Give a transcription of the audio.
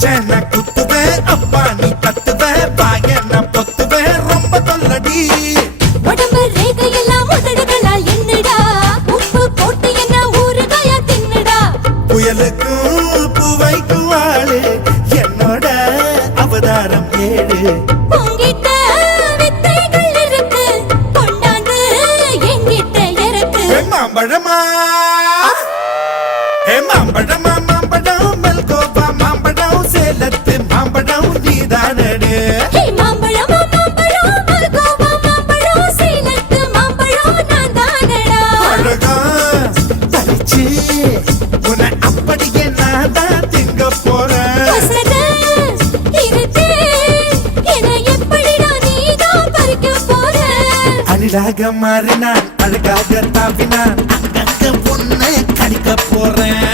மச்சன குத்துவே அப்பா நீ கத்துவே பாயன பொத்துவே ரொம்ப தொல்லடி உடம்பு ரேகையெல்லாம் உதடுகளா என்னடா உப்பு போட்டு என்ன ஊறுகாயா தின்னுடா புயலுக்கும் பூவைக்கும் ஆளு என்னோட அவதாரம் ஏழு உங்கிட்ட வித்தைகள் இருக்கு கொண்டாந்து எங்கிட்ட இருக்கு மாம்பழமா மாம்பழமா மாம்பழம் மல்கோவா மாம்பழம் சேலத்து மாம்பழம் நீதானே மாம்பழமா மாம்பழம் மல்கோவா மாம்பழம் சேலத்து மாம்பழம் நான் தானடா அழகா பறிச்சு உன்னை அப்படியே நான் தான் திங்க போறேன் வசத இருக்கே என்ன எப்படிடா நீதான் பறிக்க போற அணிலாக மாறினான் அழகாக தாவினான் அங்கங்க பொண்ணை கடிக்க போறேன்